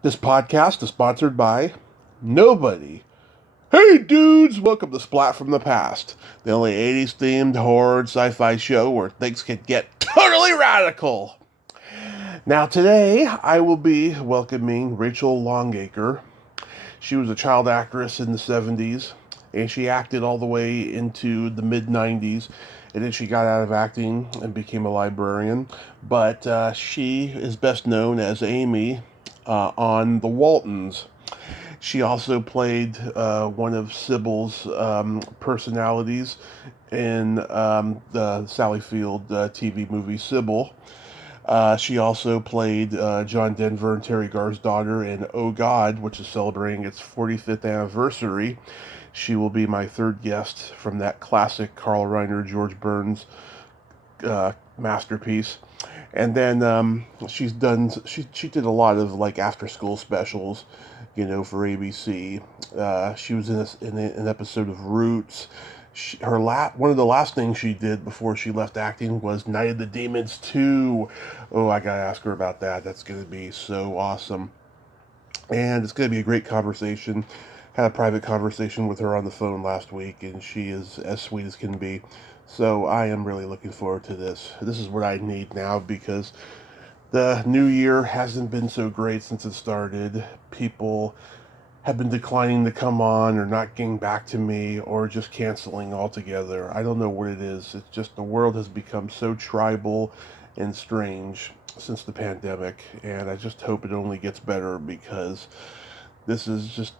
This podcast is sponsored by nobody. Hey dudes, welcome to Splat from the Past, the only 80s themed horror and sci-fi show where things can get totally radical. Now today I will be welcoming Rachel Longaker. She was a child actress in the 70s and she acted all the way into the mid 90s, and then she got out of acting and became a librarian. But she is best known as Aimee on the Waltons. She also played one of Sybil's personalities in the Sally Field TV movie Sybil. She also played John Denver and Terry Garr's daughter in Oh God, which is celebrating its 45th anniversary. She will be my third guest from that classic Carl Reiner, George Burns masterpiece. And then she did a lot of like after school specials, for ABC. She was in an episode of Roots. One of the last things she did before she left acting was Night of the Demons 2. Oh, I gotta ask her about that. That's gonna be so awesome. And it's gonna be a great conversation. Had a private conversation with her on the phone last week, and she is as sweet as can be. So I am really looking forward to this. This is what I need now because the new year hasn't been so great since it started. People have been declining to come on or not getting back to me or just canceling altogether. I don't know what it is. It's just the world has become so tribal and strange since the pandemic, and I just hope it only gets better because this is just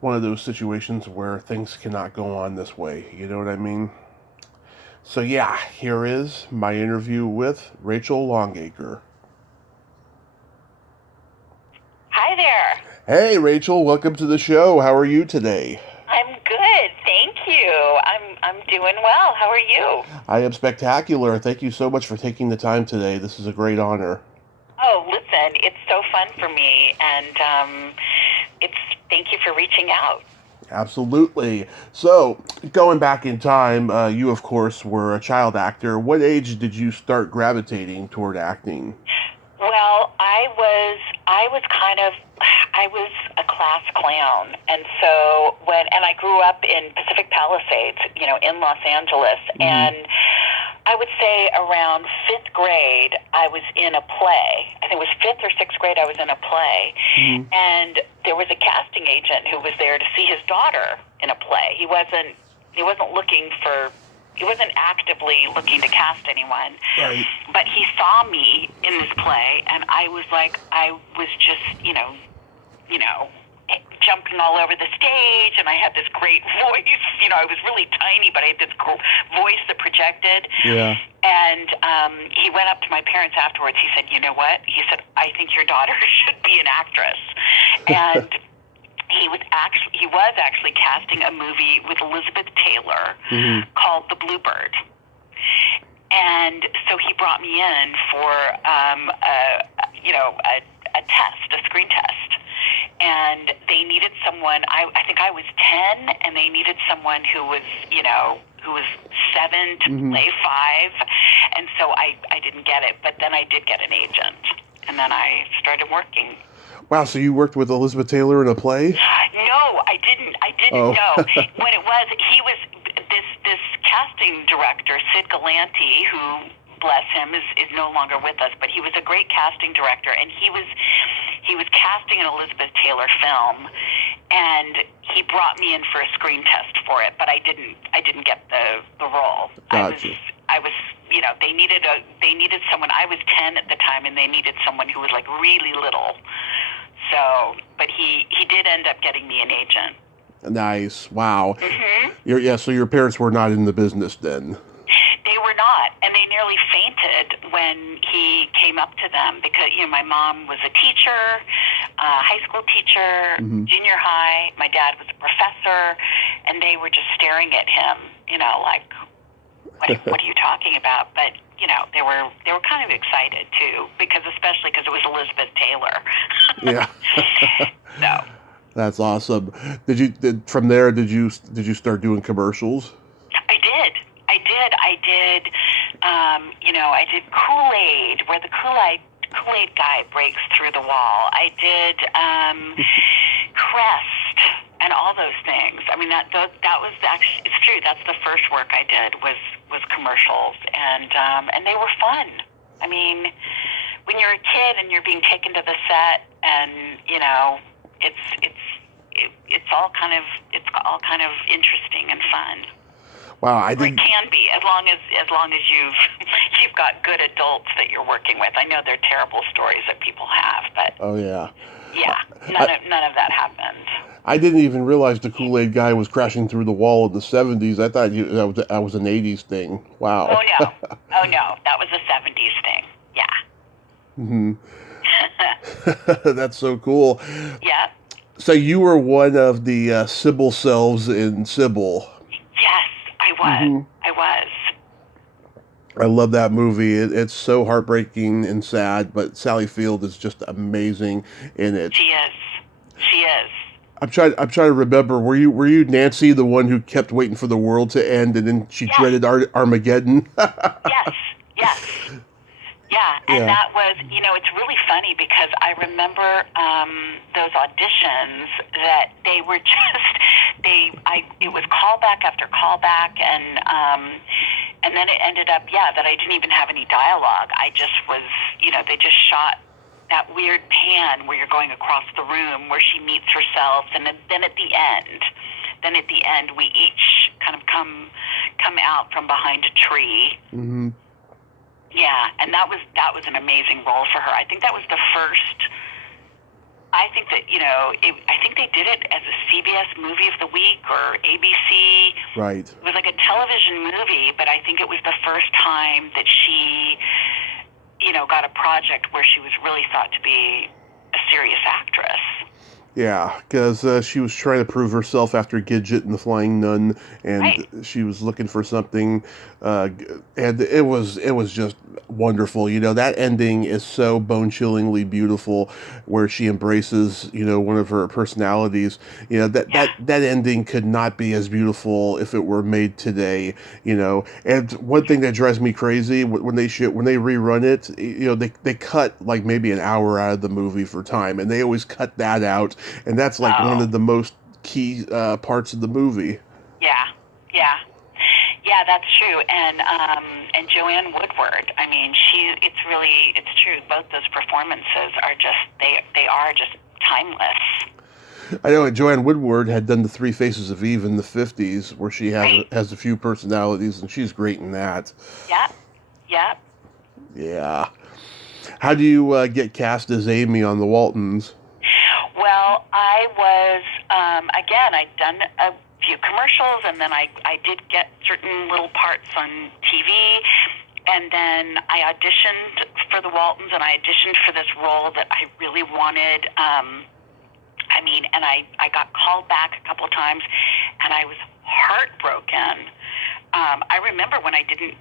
one of those situations where things cannot go on this way. You know what I mean? So yeah, here is my interview with Rachel Longaker. Hi there. Hey Rachel, welcome to the show. How are you today? I'm good, thank you. I'm doing well. How are you? I am spectacular. Thank you so much for taking the time today. This is a great honor. Oh, listen, it's so fun for me, and thank you for reaching out. Absolutely. So, going back in time, you of course were a child actor. What age did you start gravitating toward acting? Well, I was a class clown, and so and I grew up in Pacific Palisades, in Los Angeles, and I would say around 5th grade, I was in a play. I think it was 5th or 6th grade, I was in a play, and there was a casting agent who was there to see his daughter in a play. He wasn't actively looking to cast anyone. Right. But he saw me in this play, and I was just, jumping all over the stage, and I had this great voice. I was really tiny, but I had this voice that projected. Yeah. And he went up to my parents afterwards. He said, "You know what?" He said, "I think your daughter should be an actress." And he was actually casting a movie with Elizabeth Taylor called The Bluebird. And so he brought me in for a test, a screen test. And they needed someone, I think I was 10, and they needed someone who was 7 to play 5. And so I didn't get it, but then I did get an agent. And then I started working. Wow, so you worked with Elizabeth Taylor in a play? No, I didn't know. What it was, he was this casting director, Sid Galanti, who, bless him, is no longer with us, but he was a great casting director, and he was casting an Elizabeth Taylor film, and he brought me in for a screen test for it, but I didn't get the role. Gotcha. I was they needed someone. I was 10 at the time, and they needed someone who was like really little. So, but he did end up getting me an agent. Nice. Wow. So your parents were not in the business then? They were not, and they nearly fainted when he came up to them because, my mom was a teacher, high school teacher, junior high. My dad was a professor, and they were just staring at him, like, what are you talking about? But, they were kind of excited too, especially because it was Elizabeth Taylor. Yeah. So. That's awesome. From there, did you start doing commercials? I did. I did. I did Kool-Aid, where the Kool-Aid Guy breaks through the wall. I did Crest and all those things. I mean, that was actually, it's true. That's the first work I did was commercials, and they were fun. I mean, when you're a kid and you're being taken to the set, and it's all kind of interesting and fun. Wow, It can be, as long as you've got good adults that you're working with. I know they're terrible stories that people have, but oh yeah, none of that happened. I didn't even realize the Kool-Aid Guy was crashing through the wall in the 70s. I thought that was an 80s thing. Wow. Oh no, that was a 70s thing. Yeah. That's so cool. Yeah. So you were one of the Sybil selves in Sybil. Yes, I was. I was. I love that movie. It's so heartbreaking and sad, but Sally Field is just amazing in it. She is. I'm trying to remember. Were you Nancy, the one who kept waiting for the world to end, and then she dreaded Armageddon? Yes. Yeah, and that was, it's really funny because I remember those auditions that they were just, it was callback after callback, and then it ended up, that I didn't even have any dialogue. I just was, they just shot that weird pan where you're going across the room where she meets herself, and then at the end, we each kind of come out from behind a tree. Mm-hmm. Yeah, and that was an amazing role for her. I think that was the first. I think that I think they did it as a CBS Movie of the Week or ABC. Right. It was like a television movie, but I think it was the first time that she, got a project where she was really thought to be a serious actress. Yeah, because she was trying to prove herself after Gidget and the Flying Nun, and right. She was looking for something, and it was just wonderful. That ending is so bone-chillingly beautiful, where she embraces, one of her personalities. That ending could not be as beautiful if it were made today. And one thing that drives me crazy when they rerun it, they cut like maybe an hour out of the movie for time, and they always cut that out. And that's like one of the most key parts of the movie. Yeah, that's true. And Joanne Woodward. I mean, it's true. Both those performances are they are just timeless. I know Joanne Woodward had done the Three Faces of Eve in the 50s, where she has a few personalities, and she's great in that. Yeah. Yeah. How do you get cast as Aimee on the Waltons? Well, I was, again, I'd done a few commercials, and then I did get certain little parts on TV, and then I auditioned for the Waltons, and I auditioned for this role that I really wanted. And I got called back a couple of times, and I was heartbroken. I remember when I didn't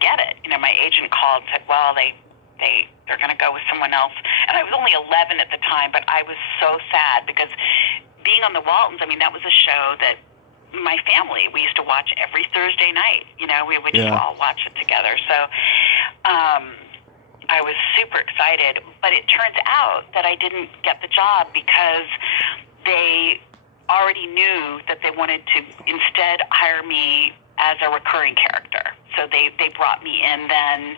get it. My agent called and said, well, they're going to go with someone else. And I was only 11 at the time, but I was so sad because being on the Waltons, that was a show that my family, we used to watch every Thursday night. We would just all watch it together. So I was super excited, but it turns out that I didn't get the job because they already knew that they wanted to instead hire me as a recurring character. So they brought me in then,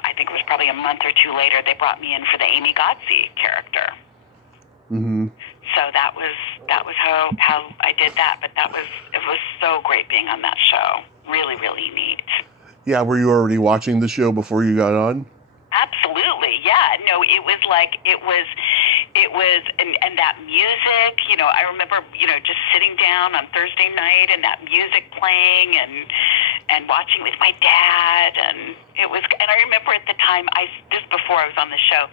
I think it was probably a month or two later, they brought me in for the Aimee Godsey character. Mm-hmm. So that was how I did that, but it was so great being on that show. Really, really neat. Yeah, were you already watching the show before you got on? Absolutely, yeah. No, it was, and that music, I remember, just sitting down on Thursday night and that music playing and watching with my dad, and I remember at the time, this before I was on the show,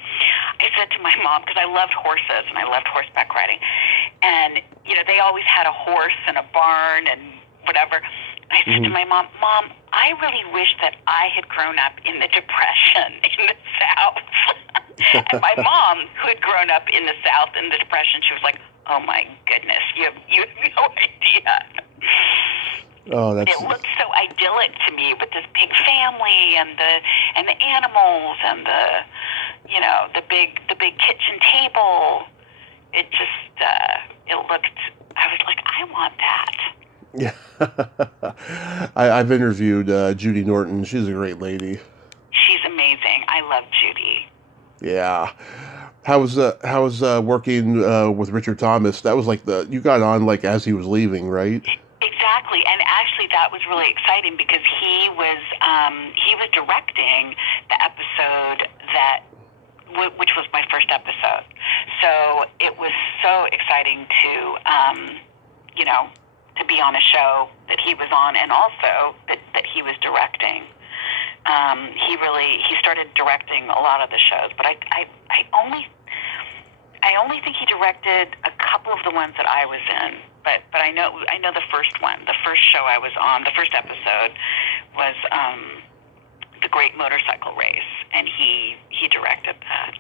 I said to my mom, because I loved horses and I loved horseback riding, and, they always had a horse and a barn and whatever. I said to my mom, I really wish that I had grown up in the Depression in the South. And my mom, who had grown up in the South in the Depression, she was like, oh my goodness, you have no idea. Oh, It looked so idyllic to me with this big family and the animals and the big kitchen table. It just it looked. I was like, I want that. Yeah. I've interviewed Judy Norton. She's a great lady. She's amazing. I love Judy. Yeah. How was working with Richard Thomas? That was like you got on like as he was leaving, right? Exactly, and actually that was really exciting because he was directing the episode which was my first episode. So it was so exciting to be on a show that he was on, and also that he was directing. He started directing a lot of the shows, but I only think he directed a couple of the ones that I was in. But I know the first one, the first show I was on, the first episode was the Great Motorcycle Race, and he directed that.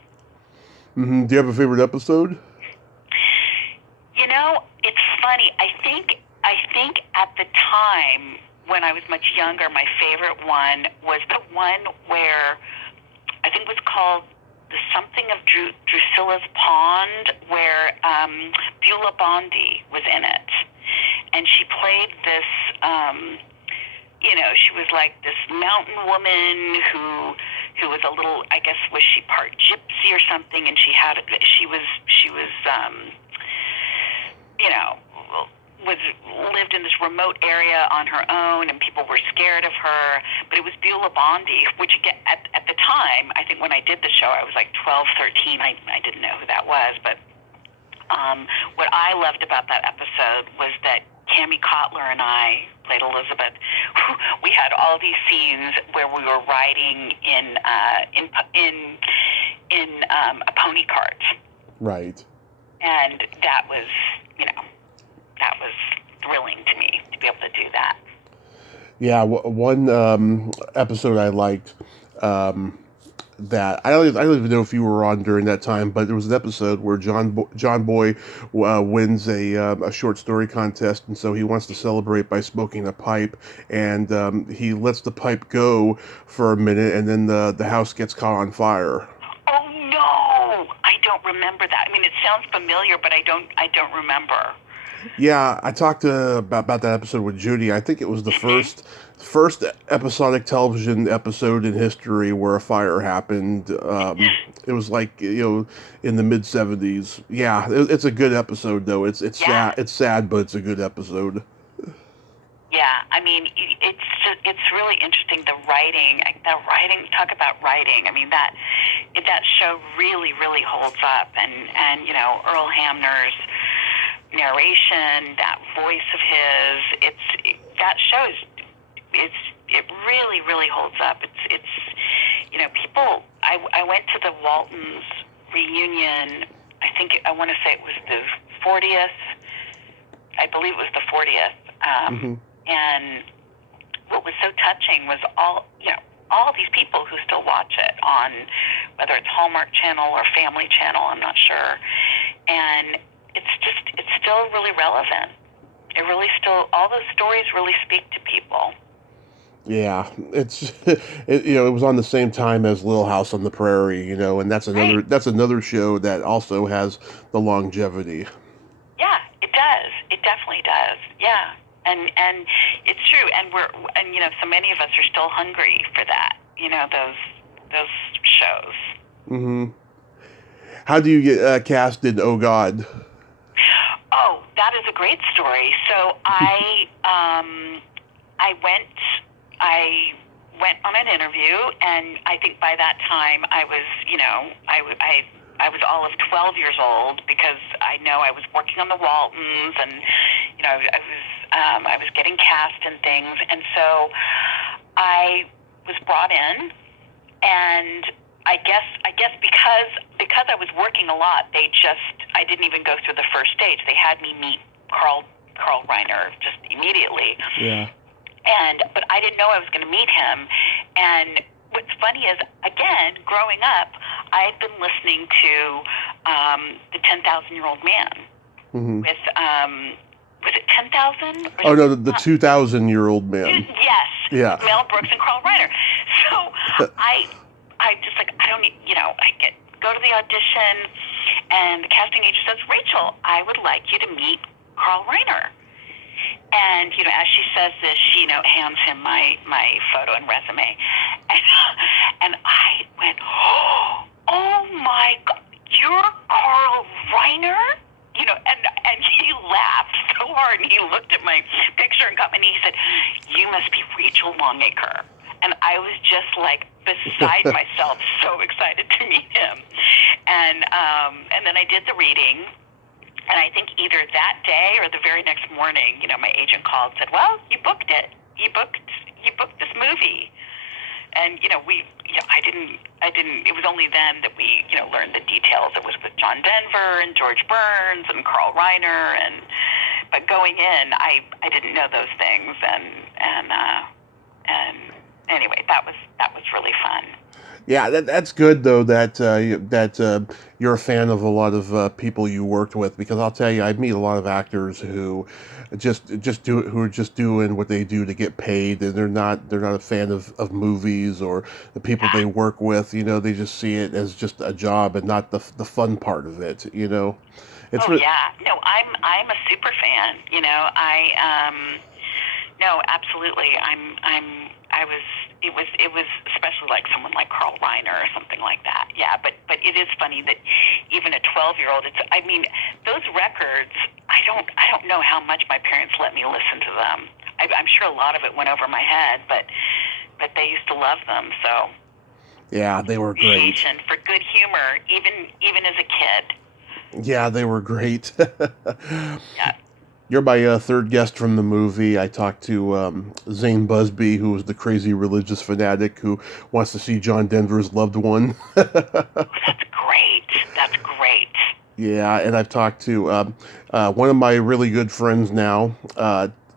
Mm-hmm. Do you have a favorite episode? It's funny. I think at the time when I was much younger, my favorite one was the one where I think it was called The Something of Drusilla's Pond, where Beulah Bondi was in it. And she played this, she was like this mountain woman who was a little, I guess, was she part gypsy or something? And she lived in this remote area on her own, and people were scared of her. But it was Beulah Bondi, which again, at the time, I think when I did the show, I was like 12, 13. I didn't know who that was. But what I loved about that episode was that Cammie Cotler and I played Elizabeth. We had all these scenes where we were riding in a pony cart. Right. And that was thrilling to me to be able to do that. Yeah, one episode I liked that I don't even know if you were on during that time, but there was an episode where John Boy wins a short story contest, and so he wants to celebrate by smoking a pipe, and he lets the pipe go for a minute, and then the house gets caught on fire. Oh no, I don't remember that. I mean, it sounds familiar, but I don't remember. Yeah, I talked about that episode with Judy. I think it was the first episodic television episode in history where a fire happened. It was like in the mid-70s. Yeah, it's a good episode though. It's sad. It's sad, but it's a good episode. Yeah, I mean, it's really interesting. The writing. Talk about writing. I mean, that show really holds up, and Earl Hamner's narration, that voice of his, that show it really holds up. It's people. I went to the Waltons reunion. I want to say it was the 40th. I believe it was the 40th. And what was so touching was all these people who still watch it on whether it's Hallmark Channel or Family Channel. I'm not sure, and it's still really relevant. It really still, all those stories really speak to people. Yeah, it was on the same time as Little House on the Prairie, and that's another show that also has the longevity. Yeah, it does. It definitely does. Yeah, and it's true, and so many of us are still hungry for that. Those shows. Mm-hmm. How do you get cast in Oh God? Oh, that is a great story. So I went on an interview, and I think by that time I was, I was all of 12 years old because I know I was working on the Waltons, and I was getting cast and things, and so I was brought in, and I guess because I was working a lot, I didn't even go through the first stage. They had me meet Carl Reiner just immediately. Yeah. But I didn't know I was going to meet him. And what's funny is, again, growing up, I had been listening to the 10,000-Year-Old Man with was it 10,000? Oh, no, the 2,000-year-old man. Yes. Yeah. Mel Brooks and Carl Reiner. So I just like, I don't, go to the audition, and the casting agent says, Rachel, I would like you to meet Carl Reiner. And, as she says this, she, hands him my photo and resume. And I went, oh my God, you're Carl Reiner? And he laughed so hard, and he looked at my picture and he said, you must be Rachel Longaker. And I was just like beside myself, so excited to meet him. And then I did the reading, and I think either that day or the very next morning, my agent called and said, well, you booked it. You booked this movie. And, I didn't, it was only then that we, learned the details. It was with John Denver and George Burns and Carl Reiner, but going in, I didn't know those things, and anyway, that was really fun. Yeah, that's good though that you're a fan of a lot of people you worked with, because I'll tell you, I meet a lot of actors who are just doing what they do to get paid, and they're not a fan of movies or the people they work with. They just see it as just a job and not the fun part of it. It's no, I'm a super fan. No, absolutely. It was especially like someone like Carl Reiner or something like that. Yeah, but it is funny that even a 12-year-old, those records, I don't know how much my parents let me listen to them. I'm sure a lot of it went over my head, but they used to love them, so. Yeah, they were great. Appreciation for good humor, even as a kid. Yeah, they were great. Yeah. You're my third guest from the movie. I talked to Zane Busby, who was the crazy religious fanatic who wants to see John Denver's loved one. That's great. That's great. Yeah, and I've talked to one of my really good friends now,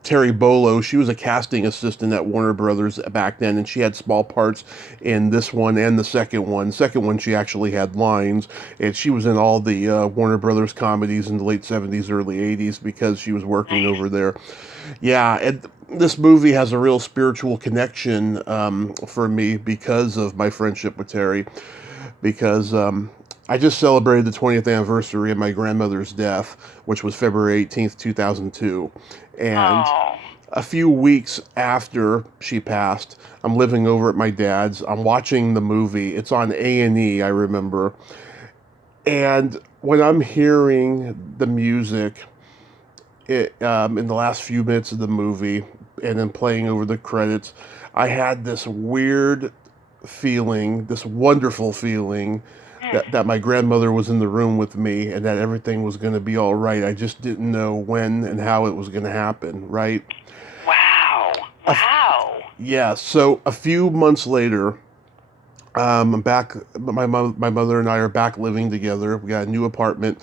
Terry Bolo. She was a casting assistant at Warner Brothers back then, and she had small parts in this one and the second one. Second one, she actually had lines, and she was in all the Warner Brothers comedies in the late 70s, early 80s because she was working over there. Yeah, and this movie has a real spiritual connection for me because of my friendship with Terry, because I just celebrated the 20th anniversary of my grandmother's death, which was February 18th, 2002. And a few weeks after she passed, I'm living over at my dad's. I'm watching the movie. It's on A&E, I remember. And when I'm hearing the music in the last few minutes of the movie and then playing over the credits, I had this weird feeling, this wonderful feeling, that my grandmother was in the room with me and that everything was going to be all right. I just didn't know when and how it was going to happen, right? Wow. Yeah, so a few months later, I'm back. My mother and I are back living together. We got a new apartment.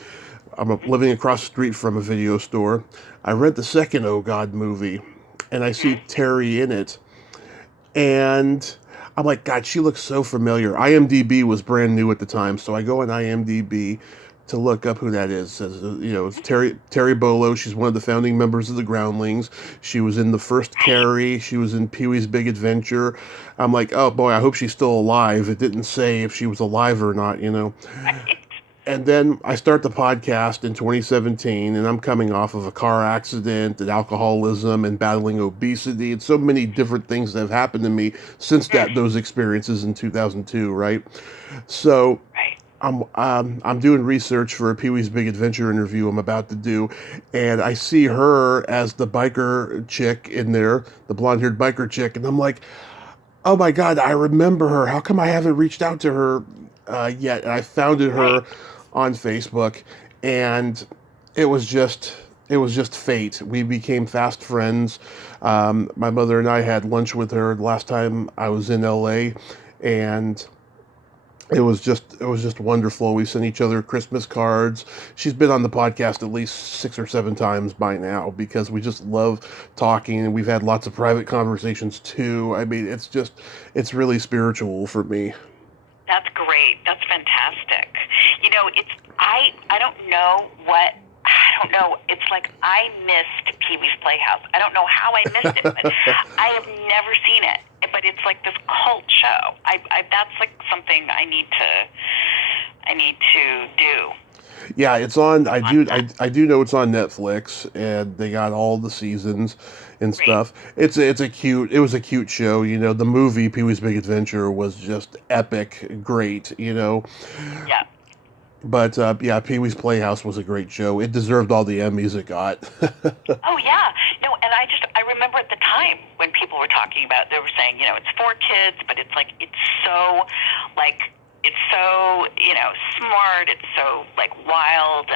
I'm living across the street from a video store. I rent the second Oh God movie, and I see Terry in it. And I'm like, God, she looks so familiar. IMDb was brand new at the time, so I go on IMDb to look up who that is. It says, it's Terry Bolo. She's one of the founding members of the Groundlings. She was in the first Carrie. She was in Pee-wee's Big Adventure. I'm like, oh boy, I hope she's still alive. It didn't say if she was alive or not, And then I start the podcast in 2017, and I'm coming off of a car accident and alcoholism and battling obesity and so many different things that have happened to me since those experiences in 2002, right? So I'm doing research for a Pee-wee's Big Adventure interview I'm about to do, and I see her as the biker chick in there, the blonde-haired biker chick, and I'm like, oh my God, I remember her. How come I haven't reached out to her yet? And I founded her on Facebook, and it was just fate. We became fast friends. My mother and I had lunch with her the last time I was in LA, and it was just wonderful. We sent each other Christmas cards. She's been on the podcast at least 6 or 7 times by now because we just love talking, and we've had lots of private conversations too. I mean, it's really spiritual for me. That's great. That's fantastic. I don't know what, don't know. It's like I missed Pee-wee's Playhouse. I don't know how I missed it, but I have never seen it. But it's like this cult show. That's like something I need to do. Yeah, it's on. I do know it's on Netflix, and they got all the seasons and stuff. It was a cute show. You know, the movie Pee-wee's Big Adventure was just epic, great. You know. Yeah. But yeah, Pee-wee's Playhouse was a great show. It deserved all the Emmys it got. Oh yeah, no, and I remember at the time when people were talking about it, they were saying, you know, it's for kids, but it's like it's so you know, smart, it's so like wild,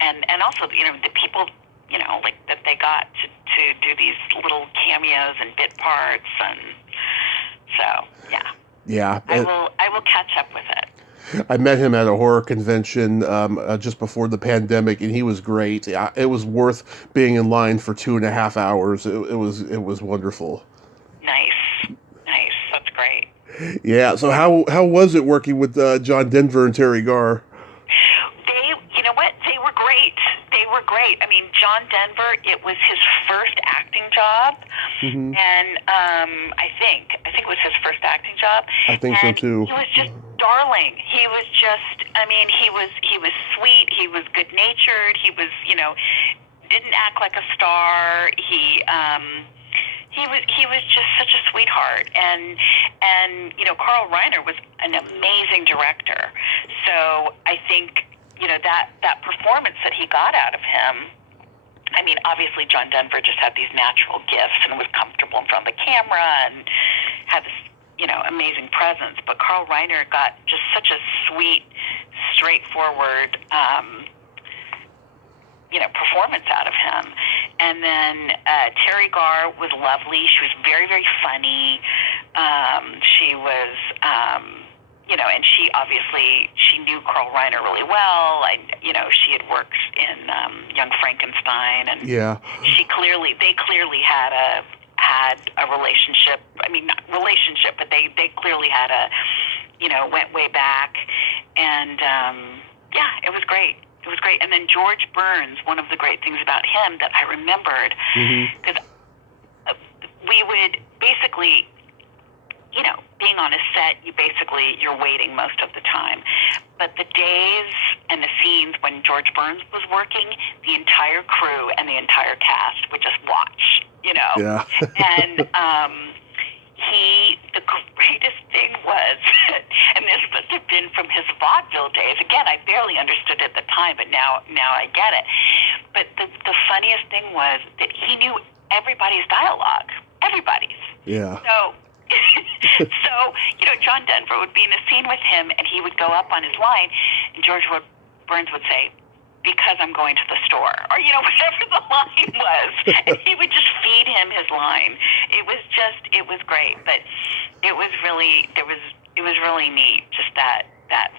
and also, you know, the people, you know, like that they got to do these little cameos and bit parts, and so yeah. Yeah. I will catch up with it. I met him at a horror convention just before the pandemic, and he was great. It was worth being in line for 2.5 hours. It was wonderful. Nice, that's great. Yeah. So how was it working with John Denver and Terry Garr? You know what? They were great. I mean, John Denver, it was his first acting job, and I think it was his first acting job. I think so too. He was just darling. He was just, I mean, he was sweet. He was good natured. He was, you know, didn't act like a star. He was just such a sweetheart, and you know, Carl Reiner was an amazing director. So I think, you know, that performance that he got out of him, I mean, obviously John Denver just had these natural gifts and was comfortable in front of the camera and had this, you know, amazing presence. But Carl Reiner got just such a sweet, straightforward, you know, performance out of him. And then Terry Garr was lovely. She was very, very funny. She was, you know, and she knew Carl Reiner really well. You know, she had worked in Young Frankenstein, and they clearly had a relationship. I mean, not relationship, but they clearly had you know, went way back, and yeah, it was great. It was great. And then George Burns, one of the great things about him that I remembered, because we would basically, you know, being on a set, you're waiting most of the time. But the days and the scenes when George Burns was working, the entire crew and the entire cast would just watch, you know. Yeah. And the greatest thing was, and this must have been from his vaudeville days. Again, I barely understood it at the time, but now I get it. But the funniest thing was that he knew everybody's dialogue. Everybody's. Yeah. So, you know, John Denver would be in a scene with him, and he would go up on his line, and George Burns would say, "Because I'm going to the store," or, you know, whatever the line was, and he would just feed him his line. It was great, but it was really neat, just that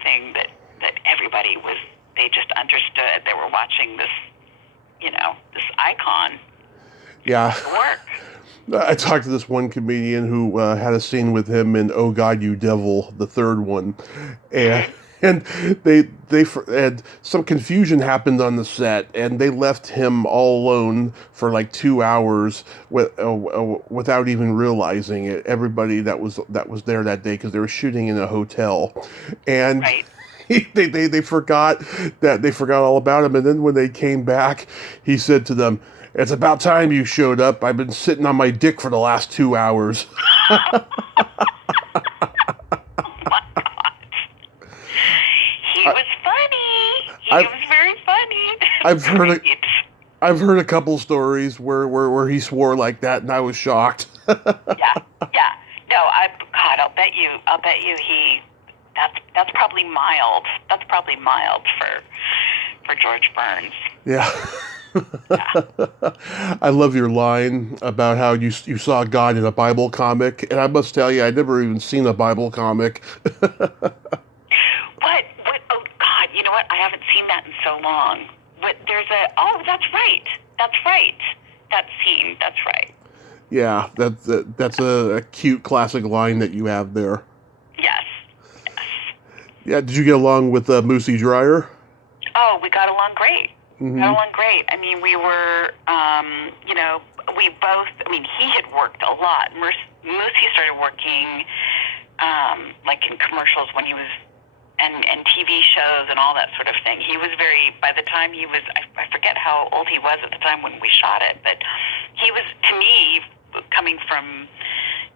thing that everybody they just understood. They were watching this, you know, this icon. Yeah. Work. I talked to this one comedian who had a scene with him in "Oh God, You Devil," the third one, and they and some confusion happened on the set, and they left him all alone for like 2 hours without even realizing it. Everybody that was there that day, because they were shooting in a hotel, and. Right. They forgot all about him, and then when they came back, he said to them, "It's about time you showed up. I've been sitting on my dick for the last 2 hours." Oh my God. He was funny. He was very funny. I've heard a couple stories where he swore like that, and I was shocked. Yeah. No, I'll bet you he. That's probably mild. That's probably mild for George Burns. Yeah. I love your line about how you saw God in a Bible comic, and I must tell you, I'd never even seen a Bible comic. What? Oh God! You know what? I haven't seen that in so long. But that's right. That scene. That's right. Yeah, that's a cute classic line that you have there. Yes. Yeah, did you get along with Moosey Dryer? Oh, we got along great. got along great. I mean, we were, we both, I mean, he had worked a lot. Moosey started working, like in commercials when he was, and TV shows and all that sort of thing. He was by the time he was, I forget how old he was at the time when we shot it, but he was, to me, coming from,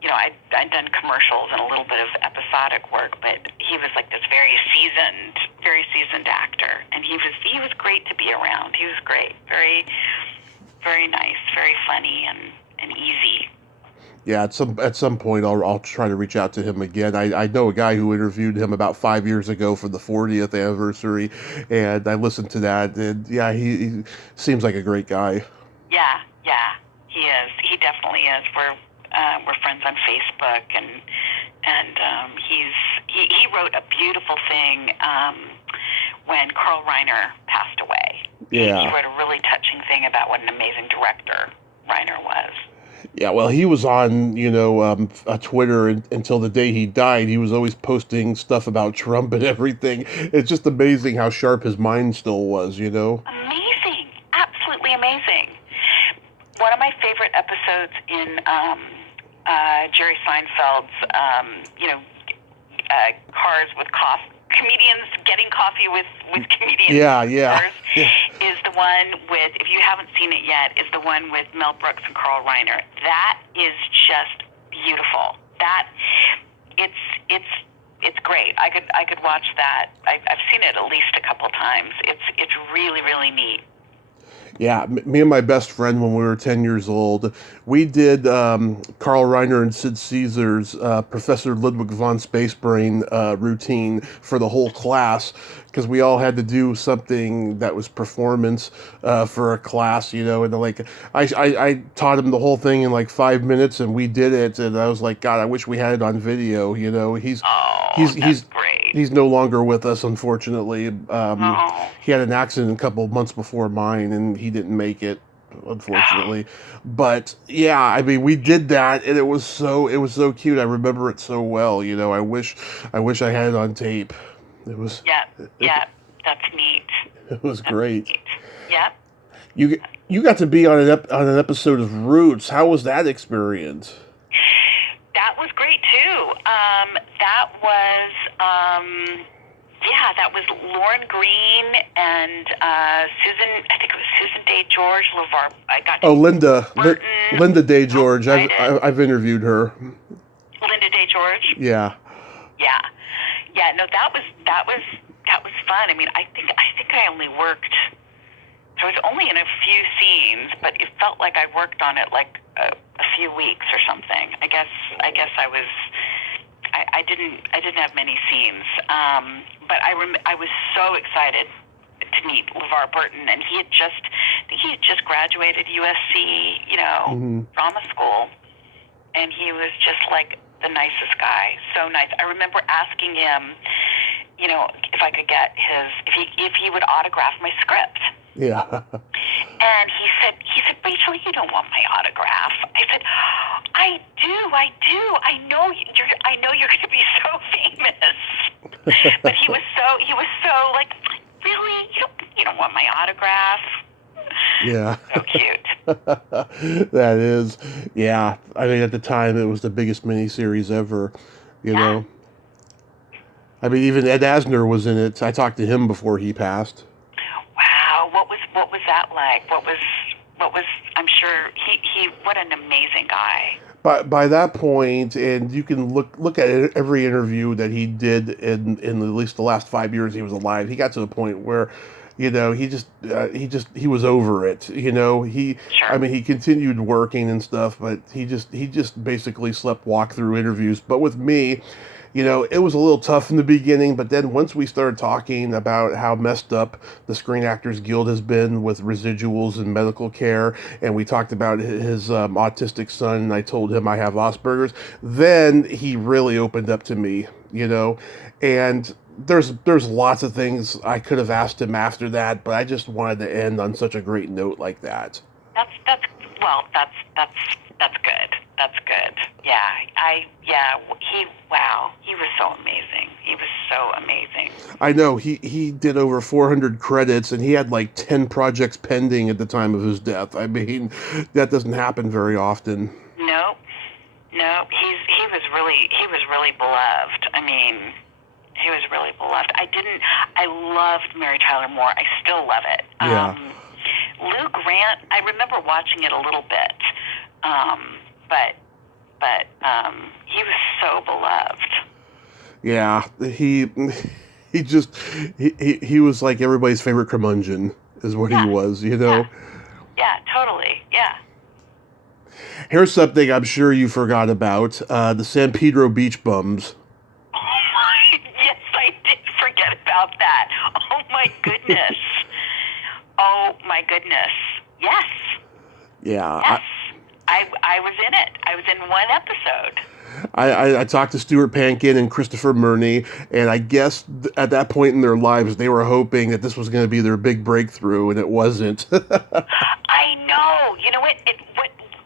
I'd done commercials and a little bit of episodic work, but he was like this very seasoned actor, and he was great to be around. He was great, very, very nice, very funny and easy. Yeah, at some point I'll try to reach out to him again. I know a guy who interviewed him about 5 years ago for the 40th anniversary, and I listened to that, and yeah, he seems like a great guy. Yeah, he is. He definitely is. We're friends on Facebook, and he wrote a beautiful thing when Carl Reiner passed away. Yeah, he wrote a really touching thing about what an amazing director Reiner was. Yeah, well, he was on, Twitter until the day he died. He was always posting stuff about Trump and everything. It's just amazing how sharp his mind still was, Amazing. Absolutely amazing. One of my favorite episodes in Jerry Seinfeld's, Cars with Coffee, comedians getting coffee with comedians. Yeah. Is the one with, if you haven't seen it yet, is the one with Mel Brooks and Carl Reiner. That is just beautiful. It's great. I could watch that. I've seen it at least a couple times. It's really, really neat. Yeah, me and my best friend, when we were 10 years old, we did Carl Reiner and Sid Caesar's Professor Ludwig von Spacebrain routine for the whole class, because we all had to do something that was performance for a class, and I taught him the whole thing in like 5 minutes, and we did it, and I was like, God, I wish we had it on video. He's great. He's no longer with us, unfortunately. He had an accident a couple of months before mine, and he didn't make it, unfortunately. But yeah, I mean, we did that, and it was so cute. I remember it so well. I wish I had it on tape. It was. Yeah, that's neat. It was great. Yeah. You got to be on an episode of Roots. How was that experience? That was great too. That was Lauren Green and Susan. I think it was Susan Day George, Levar. Linda Day George. I've interviewed her. Linda Day George. Yeah. No, that was fun. I mean, I think I only worked. I was only in a few scenes, but it felt like I worked on it like a few weeks or something. I guess I was. I didn't have many scenes, but I was so excited to meet Levar Burton, and he had just graduated USC, drama school, and he was just like the nicest guy, so nice. I remember asking him, if I could get if he would autograph my script. Yeah. And he said, Rachel, you don't want my autograph. I said, I do. I know you're going to be so famous. But he was so like, really? You don't want my autograph? Yeah. So cute. That is. Yeah. I mean, at the time, it was the biggest miniseries ever, know. I mean, even Ed Asner was in it. I talked to him before he passed. Wow. What was that like? What was I'm sure what an amazing guy. By that point, and you can look at every interview that he did in at least the last 5 years he was alive, he got to the point where, he was over it. Sure. I mean, he continued working and stuff, but he just basically walk through interviews. But with me, it was a little tough in the beginning, but then once we started talking about how messed up the Screen Actors Guild has been with residuals and medical care, and we talked about his autistic son, and I told him I have Asperger's, then he really opened up to me, and there's lots of things I could have asked him after that, but I just wanted to end on such a great note like that. That's good. That's good. Yeah. wow, he was so amazing. He was so amazing. I know, he did over 400 credits, and he had like 10 projects pending at the time of his death. I mean, that doesn't happen very often. No, he was really beloved. I mean, he was really beloved. I loved Mary Tyler Moore. I still love it. Yeah. Lou Grant, I remember watching it a little bit, but he was so beloved. Yeah, he was like everybody's favorite curmudgeon, is what he was, you know? Yeah, totally, yeah. Here's something I'm sure you forgot about, the San Pedro Beach Bums. Yes, I did forget about that. Oh, my goodness. Oh, my goodness. Yes. Yeah. Yes. I was in it. I was in one episode. I talked to Stuart Pankin and Christopher Murney, and I guess at that point in their lives, they were hoping that this was going to be their big breakthrough, and it wasn't. I know. You know what?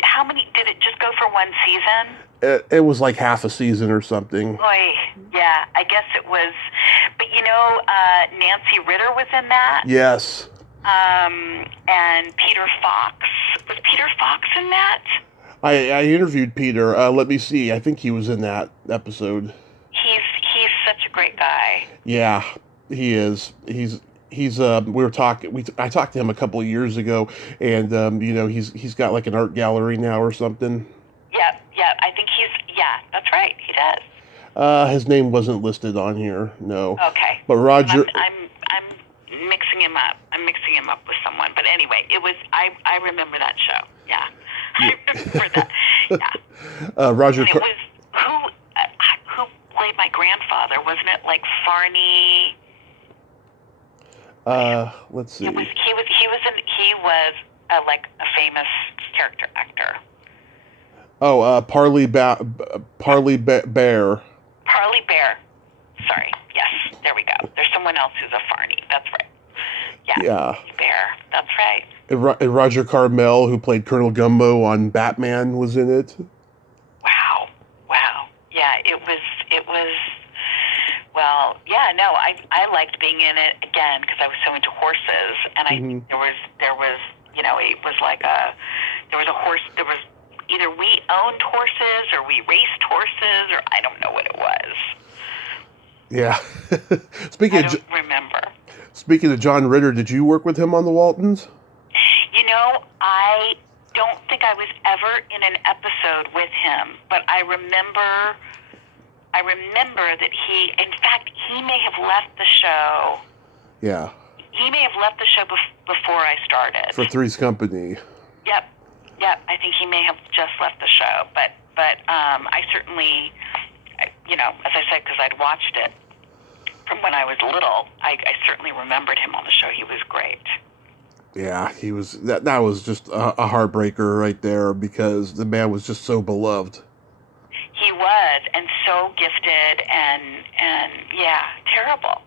How many did it just go for one season? It was like half a season or something. Boy, yeah, I guess it was. But Nancy Ritter was in that. Yes. And Peter Fox. Was Peter Fox in that? I interviewed Peter. Let me see. I think he was in that episode. He's such a great guy. Yeah, he is. He's we were talking. I talked to him a couple of years ago, and he's got like an art gallery now or something. Yep. I think that's right. He does. His name wasn't listed on here. No. Okay. But Roger. I'm mixing him up. I'm mixing him up with someone. But anyway, it was. I remember that show. Yeah. I remember that. Yeah. Roger. And it was who played my grandfather? Wasn't it like Farney? Let's see. He was like a famous character actor. Oh, Parley Bear. Parley Bear. Sorry. Yes. There we go. There's someone else who's a Farney. That's right. Yeah. Bear. That's right. And Roger Carmel, who played Colonel Gumbo on Batman, was in it. Wow. Yeah, it was. Well, yeah, no, I liked being in it again because I was so into horses, and there was it was like there was a horse. There was either we owned horses or we raced horses, or I don't know what it was. Yeah. I don't remember. Speaking of John Ritter, did you work with him on the Waltons? I don't think I was ever in an episode with him, but I remember that he may have left the show. Yeah. He may have left the show before I started. For Three's Company. Yep. I think he may have just left the show, but I certainly, as I said, because I'd watched it from when I was little, I certainly remembered him on the show. He was great. Yeah, he was. That was just a heartbreaker right there because the man was just so beloved. He was, and so gifted, and yeah, terrible.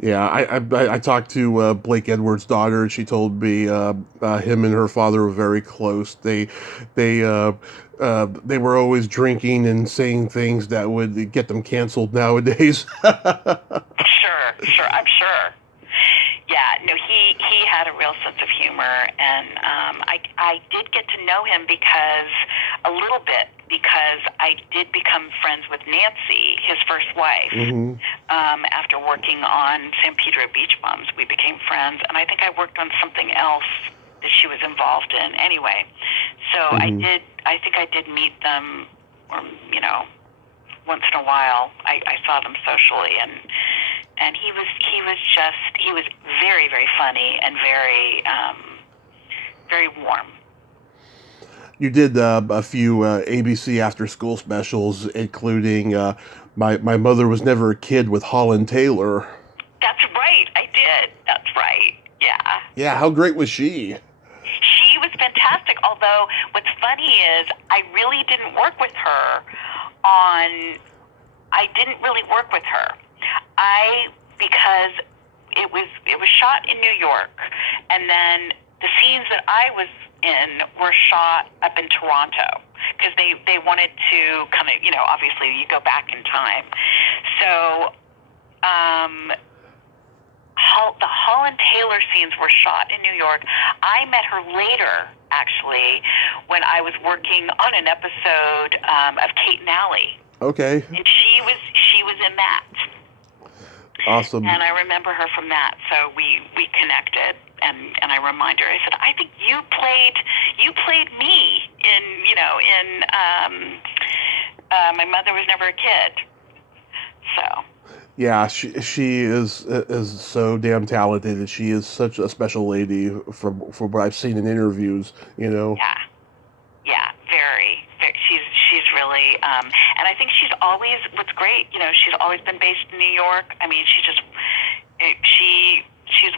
Yeah, I talked to Blake Edwards' daughter, and she told me him and her father were very close. They were always drinking and saying things that would get them canceled nowadays. Sure, I'm sure. Yeah, no, he had a real sense of humor, and I did get to know him a little bit because I did become friends with Nancy, his first wife. Mm-hmm. After working on San Pedro Beach Bums, we became friends, and I think I worked on something else that she was involved in. Anyway, so mm-hmm. I think I did meet them, or once in a while. I saw them socially, and he was very, very funny and very very warm. You did a few ABC after-school specials, including My Mother Was Never a Kid with Holland Taylor. That's right, I did. That's right, yeah. Yeah, how great was she? She was fantastic, although what's funny is I didn't work with her. Because it was shot in New York, and then the scenes that I was in were shot up in Toronto, because they wanted to kind of, obviously you go back in time. So the Holland Taylor scenes were shot in New York. I met her later, actually, when I was working on an episode of Kate and Allie. Okay. And she was in that. Awesome. And I remember her from that, so we connected, and I reminded her. I said, I think you played me in My Mother Was Never a Kid. So. Yeah, she is so damn talented, and she is such a special lady from what I've seen in interviews. Yeah, very. She's really, and I think she's always. What's great, she's always been based in New York. I mean, she's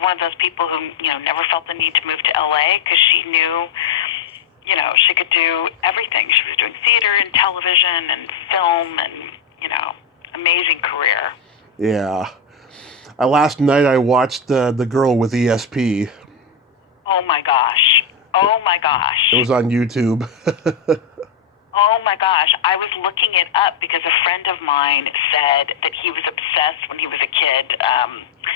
one of those people who never felt the need to move to LA because she knew, she could do everything. She was doing theater and television and film, and amazing career. Yeah. Last night I watched The Girl with ESP. Oh my gosh. It was on YouTube. Oh my gosh. I was looking it up because a friend of mine said that he was obsessed when he was a kid.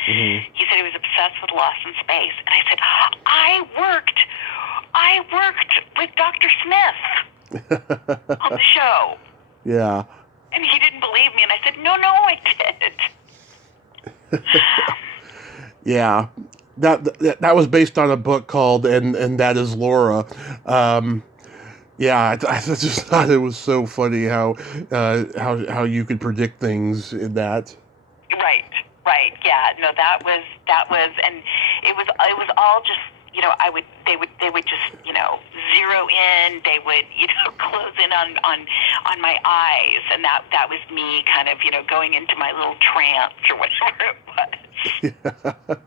He said he was obsessed with Lost in Space. And I said, I worked with Dr. Smith on the show. Yeah. And he didn't believe me, and I said, no, I did. Yeah, that was based on a book called "And That Is Laura." Yeah, I just thought it was so funny how you could predict things in that. Right. Yeah, no, that was, and it was all just. They would just, zero in. They would, close in on my eyes, and that was me kind of, going into my little trance or whatever it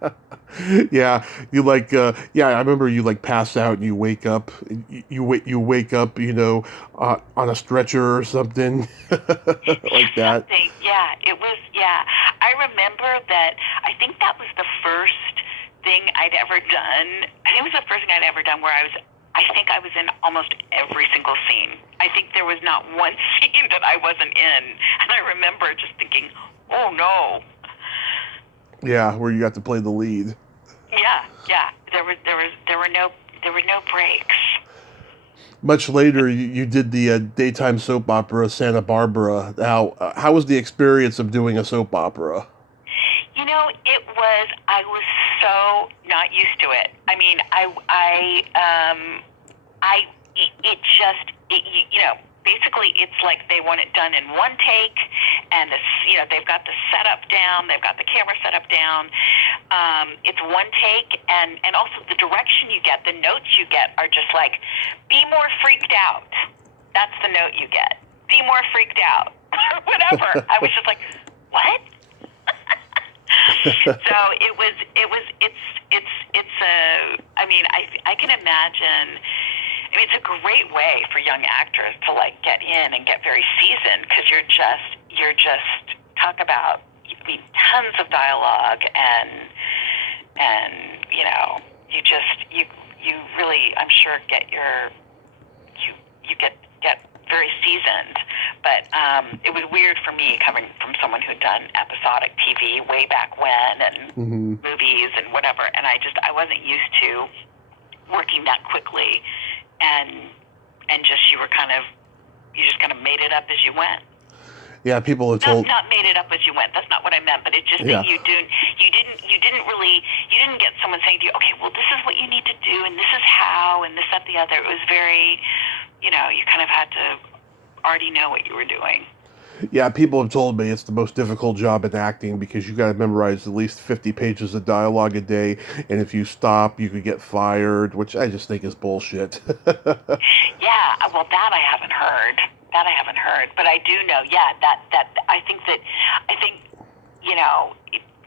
was. Yeah, you I remember you pass out and you wake up, you wake up, on a stretcher or something like that. Yeah, it was. Yeah, I remember that. I think that was the first thing I'd ever done. I think it was the first thing I'd ever done where I think I was in almost every single scene. I think there was not one scene that I wasn't in. And I remember just thinking, oh no. Yeah, where you got to play the lead. Yeah. There were no breaks. Much later, you did the daytime soap opera Santa Barbara. How was the experience of doing a soap opera? I was so not used to it. I mean, basically it's like they want it done in one take, and they've got the setup down, they've got the camera set up down. It's one take, and also the direction you get, the notes you get are just like, be more freaked out. That's the note you get. Be more freaked out. Whatever. I was just like, what? So I can imagine. I mean, it's a great way for young actors to get in and get very seasoned, because you're just talk about, tons of dialogue, and you really, I'm sure, you get very seasoned. But it was weird for me, coming from someone who'd done episodic TV way back when, and movies and whatever, and I wasn't used to working that quickly, and just you just kind of made it up as you went. Yeah, people have told. Not made it up as you went. That's not what I meant. But it just that you didn't get someone saying to you, okay, well, this is what you need to do, and this is how, and this, that, the other. It was very, you kind of had to already know what you were doing. Yeah, people have told me it's the most difficult job in acting, because you got to memorize at least 50 pages of dialogue a day, and if you stop, you could get fired, which I just think is bullshit. Yeah, well, that I haven't heard. But I do know, that I think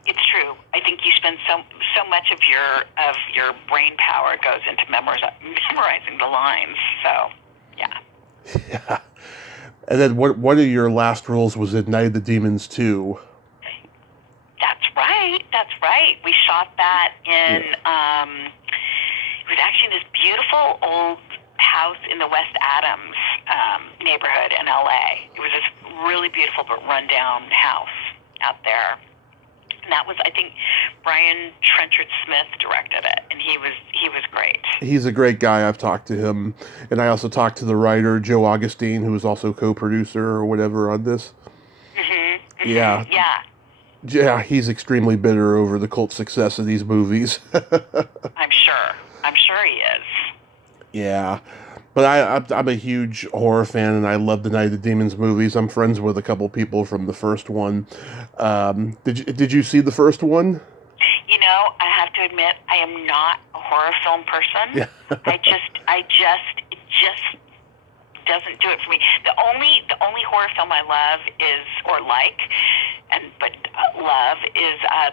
it's true. I think you spend so much of your brain power goes into memorizing the lines. So, yeah. Yeah. And then one of your last roles was in Night of the Demons 2. That's right. We shot that in, it was actually this beautiful old house in the West Adams neighborhood in L.A. It was this really beautiful but rundown house out there. And that was, I think, Brian Trenchard Smith directed it, and he was great. He's a great guy. I've talked to him, and I also talked to the writer Joe Augustine, who was also co-producer or whatever on this. Mm-hmm. Yeah. Yeah, he's extremely bitter over the cult success of these movies. I'm sure he is. Yeah. But I'm a huge horror fan, and I love the Night of the Demons movies. I'm friends with a couple people from the first one. Did you see the first one? You know, I have to admit, I am not a horror film person. Yeah. it just doesn't do it for me. The only horror film I love is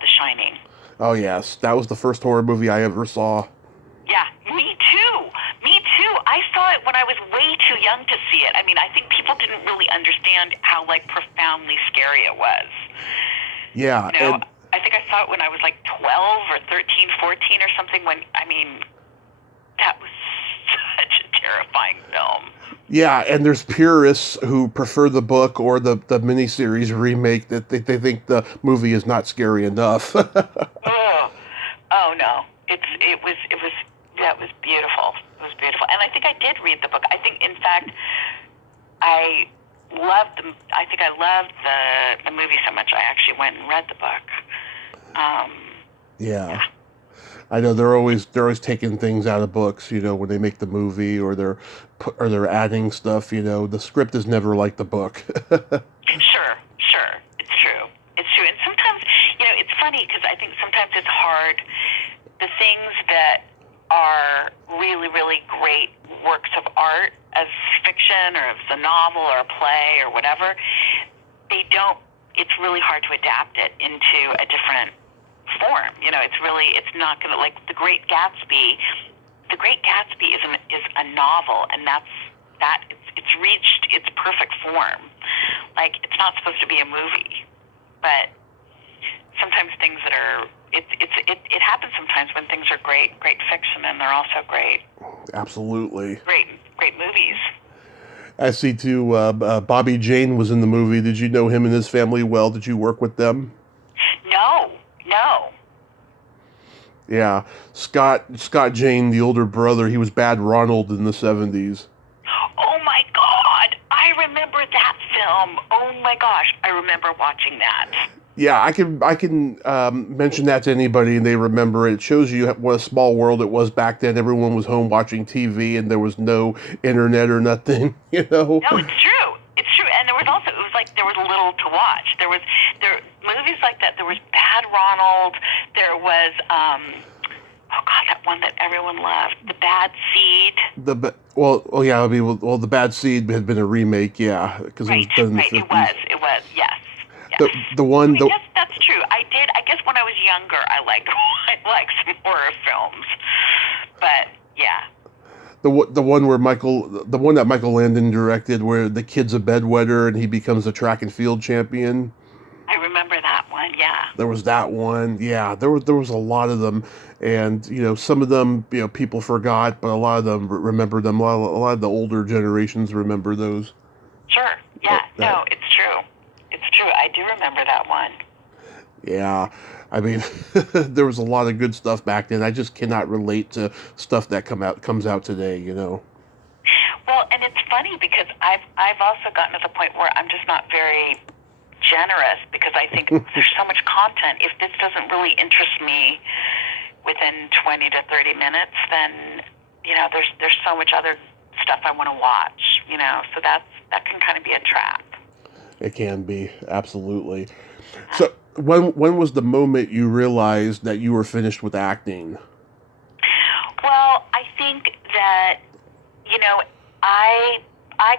The Shining. Oh yes, that was the first horror movie I ever saw. Yeah, me too. I saw it when I was way too young to see it. I mean, I think people didn't really understand how, like, profoundly scary it was. Yeah. You know, I think I saw it when I was, like, 12 or 13, 14 or something that was such a terrifying film. Yeah, and there's purists who prefer the book or the miniseries remake that they think the movie is not scary enough. Oh no. That was beautiful. It was beautiful. And I think I did read the book. I think, in fact, I loved the movie so much I actually went and read the book. Yeah. I know they're always taking things out of books, you know, when they make the movie or they're adding stuff, you know. The script is never like the book. Sure. It's true. And sometimes, you know, it's funny because I think sometimes it's hard. The things that are really, really great works of art as fiction or as a novel or a play or whatever, it's really hard to adapt it into a different form. You know, it's not going to, like, The Great Gatsby. The Great Gatsby is a novel, and it's reached its perfect form. Like, it's not supposed to be a movie, but sometimes things that are it happens sometimes when things are great fiction, and they're also great. Absolutely. Great movies. I see too. Bobby Jane was in the movie. Did you know him and his family well? Did you work with them? No. Yeah, Scott Jane, the older brother, he was Bad Ronald in the 70s. Oh my God, I remember that film. Oh my gosh, I remember watching that. Yeah, I can mention that to anybody and they remember it. It shows you what a small world it was back then. Everyone was home watching TV and there was no internet or nothing, you know? No, it's true. And there was little to watch. There movies like that. There was Bad Ronald. There was, that one that everyone loved, The Bad Seed. The Bad Seed had been a remake, yeah, because it was done in the 50s. It was, yes. Yes, that's true. I guess when I was younger, I liked some horror films, but yeah. The one that Michael Landon directed, where the kid's a bedwetter and he becomes a track and field champion. I remember that one. Yeah. There was that one. Yeah, there was a lot of them, and you know, some of them, you know, people forgot, but a lot of them remember them. A lot of the older generations remember those. Sure. Yeah. No, it's true. I do remember that one. Yeah, I mean, there was a lot of good stuff back then. I just cannot relate to stuff that comes out today, you know. Well, and it's funny because I've also gotten to the point where I'm just not very generous because I think there's so much content. If this doesn't really interest me within 20 to 30 minutes, then, you know, there's so much other stuff I want to watch, you know. So that can kind of be a trap. It can be, absolutely. So when was the moment you realized that you were finished with acting? Well, I think that, you know, I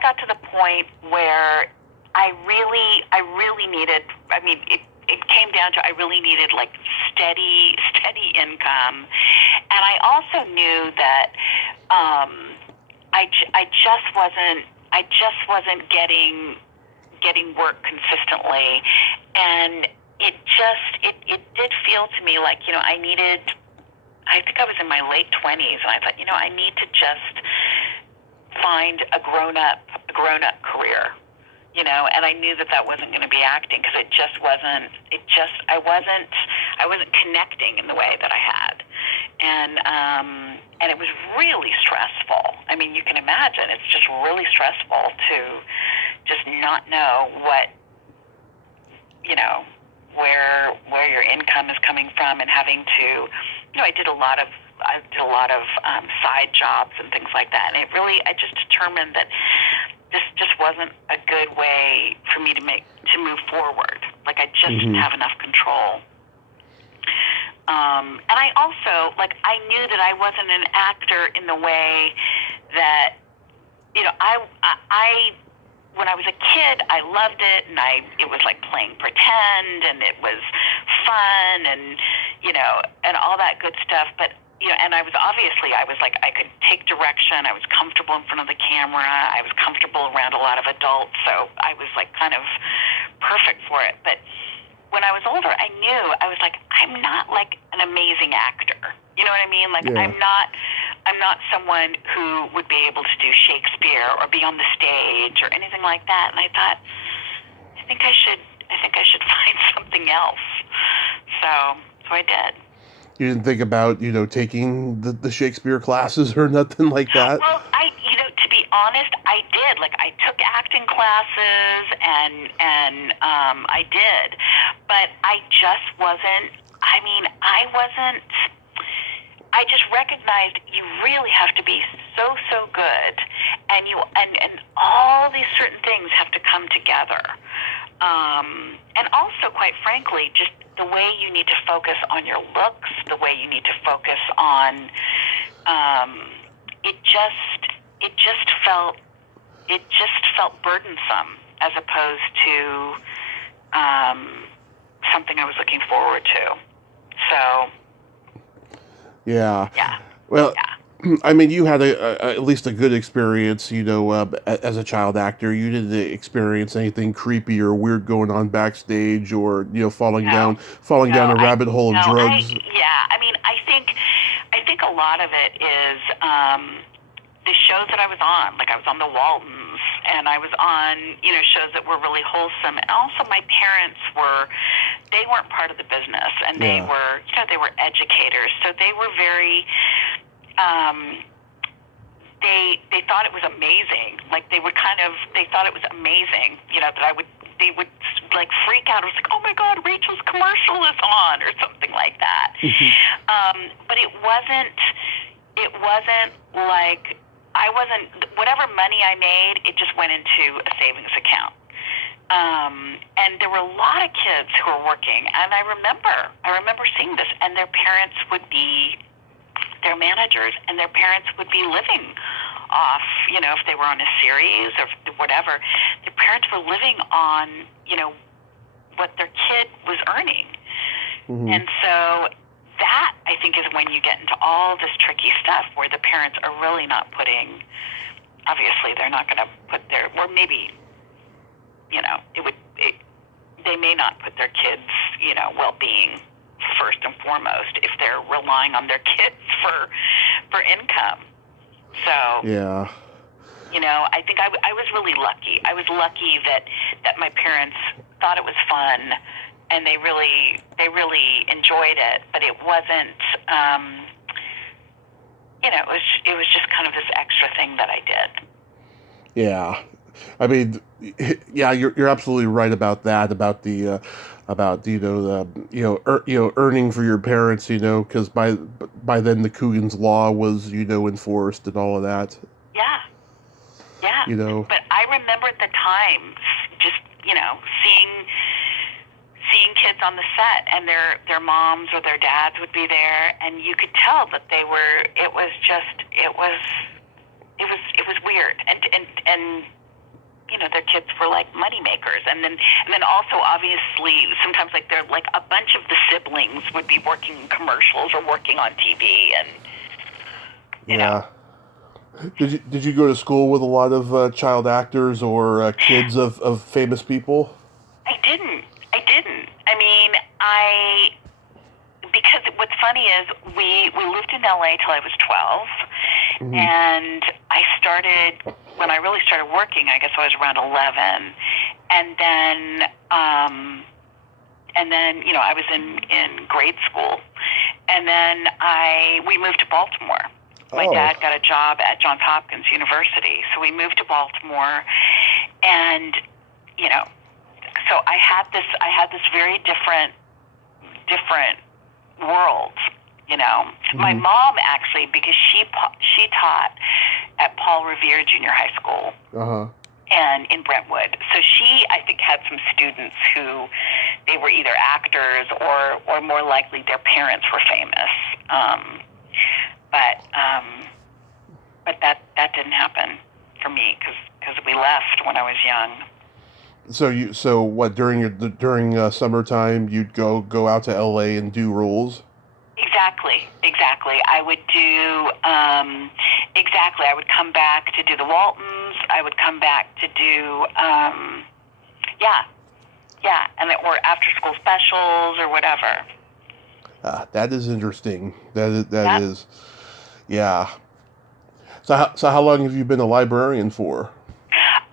got to the point where I really needed, I mean, it came down to I really needed, like, steady income. And I also knew that I just wasn't getting work consistently, and it did feel to me like, you know, I think I was in my late 20s, and I thought, you know, I need to just find a grown-up career, you know, and I knew that wasn't going to be acting because I wasn't connecting in the way that I had. And it was really stressful. I mean, you can imagine, it's just really stressful to just not know what, you know, where your income is coming from, and having to, you know, I did a lot of side jobs and things like that. And I just determined that this just wasn't a good way for me to move forward. Like, I just didn't have enough control. And I also, like, I knew that I wasn't an actor in the way that, you know, I when I was a kid, I loved it, and it was like playing pretend, and it was fun, and, you know, and all that good stuff. But, you know, and I was like, I could take direction. I was comfortable in front of the camera. I was comfortable around a lot of adults. So I was like kind of perfect for it. But when I was older, I knew, I was like, I'm not like an amazing actor. You know what I mean? Like, yeah. I'm not someone who would be able to do Shakespeare or be on the stage or anything like that. And I thought, I think I should find something else. So I did. You didn't think about, you know, taking the Shakespeare classes or nothing like that? Well, to be honest, I did. Like, I took acting classes and I did, but I just wasn't. I just recognized you really have to be so good, and all these certain things have to come together. And also, quite frankly, just the way you need to focus on your looks, the way you need to focus on, it just felt burdensome as opposed to something I was looking forward to. So. Yeah. Yeah. Well, yeah. I mean, you had at least a good experience, you know, as a child actor. You didn't experience anything creepy or weird going on backstage, or, you know, falling down a rabbit hole of drugs. I mean, I think a lot of it is the shows that I was on. Like, I was on the Waltons, and I was on, you know, shows that were really wholesome. And also, my parents they weren't part of the business, and they were, you know, they were educators, so they were very. They thought it was amazing. Like, they thought it was amazing, you know, that they would like freak out. It was like, oh my God, Rachel's commercial is on, or something like that. But it wasn't like, whatever money I made, it just went into a savings account. And there were a lot of kids who were working, and I remember seeing this, and their parents would be their managers, and their parents would be living off, you know, if they were on a series or whatever, their parents were living on, you know, what their kid was earning. And so that, I think, is when you get into all this tricky stuff where the parents are really not putting, obviously they're not going to put or maybe, you know, they may not put their kids', you know, well-being first and foremost if they're relying on their kids for income. So, yeah, you know, I think I was really lucky. I was lucky that my parents thought it was fun, and they really enjoyed it. But it wasn't, you know, it was just kind of this extra thing that I did. Yeah, I mean, yeah, you're absolutely right about that. About the earning for your parents, you know, because by then the Coogan's Law was, you know, enforced and all of that. Yeah. You know. But I remember at the time, just, you know, seeing kids on the set, and their moms or their dads would be there, and you could tell that they were. It was weird, and you know, their kids were like money makers, and then also obviously sometimes like they're like a bunch of the siblings would be working in commercials or working on TV, and you know. Did you go to school with a lot of child actors or kids of famous people? I didn't. I mean, because what's funny is we lived in LA till I was 12, and I when I really started working, I guess I was around 11, and then you know, I was in grade school, and then we moved to Baltimore. My dad got a job at Johns Hopkins University, so we moved to Baltimore, and you know, so I had this very different world. You know, my mom actually, because she taught at Paul Revere Junior High School, and in Brentwood. So she, I think, had some students who they were either actors or more likely their parents were famous. But that didn't happen for me because we left when I was young. So what, during summertime you'd go out to LA and do roles? Exactly. I would do I would come back to do the Waltons. I would come back to do or after school specials or whatever. That is interesting. That is, yeah. So how long have you been a librarian for?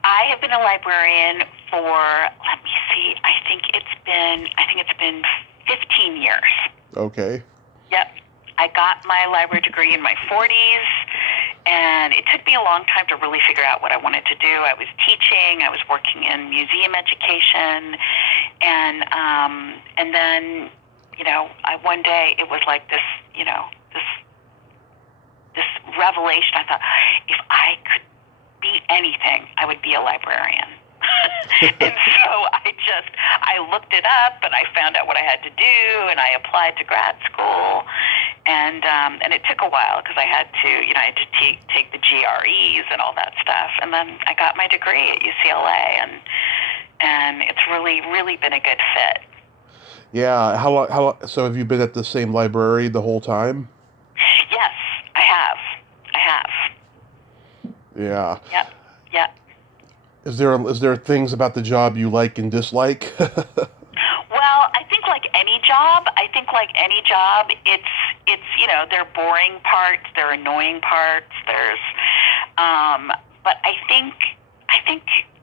I have been a librarian for, let me see, I think it's been 15 years. Okay. Yep. I got my library degree in my 40s, and it took me a long time to really figure out what I wanted to do. I was teaching, I was working in museum education, and then, you know, one day it was like this, you know, this revelation. I thought, if I could be anything, I would be a librarian. And so I looked it up, and I found out what I had to do, and I applied to grad school, and it took a while because I had to take the GREs and all that stuff, and then I got my degree at UCLA, and it's really, really been a good fit. Yeah. How long? So have you been at the same library the whole time? Yes, I have. Yeah. Yep. Is there things about the job you like and dislike? Well, I think like any job, it's you know, there are boring parts, there are annoying parts, there's but I think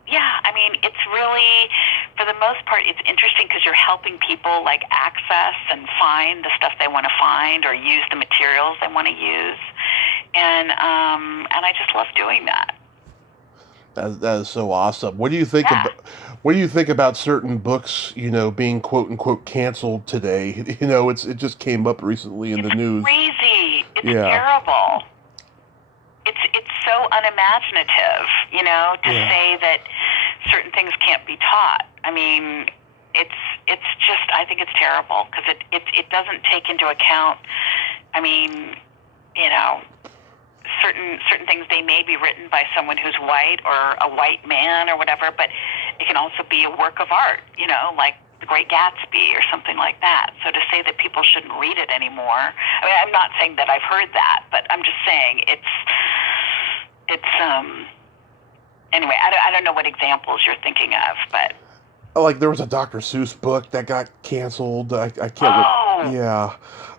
yeah, I mean, it's really, for the most part, it's interesting because you're helping people like access and find the stuff they want to find or use the materials they want to use, and I just love doing that. That is so awesome. What do you think about certain books, you know, being quote unquote canceled today? You know, it just came up recently in the news. Crazy. It's terrible. It's so unimaginative, you know, to say that certain things can't be taught. I mean, it's just, I think it's terrible because it doesn't take into account, I mean, you know, certain things, they may be written by someone who's white or a white man or whatever, but it can also be a work of art, you know, like The Great Gatsby or something like that. So to say that people shouldn't read it anymore, I mean, I'm not saying that I've heard that, but I'm just saying it's anyway, I don't know what examples you're thinking of, but like there was a Dr. Seuss book that got canceled. I can't.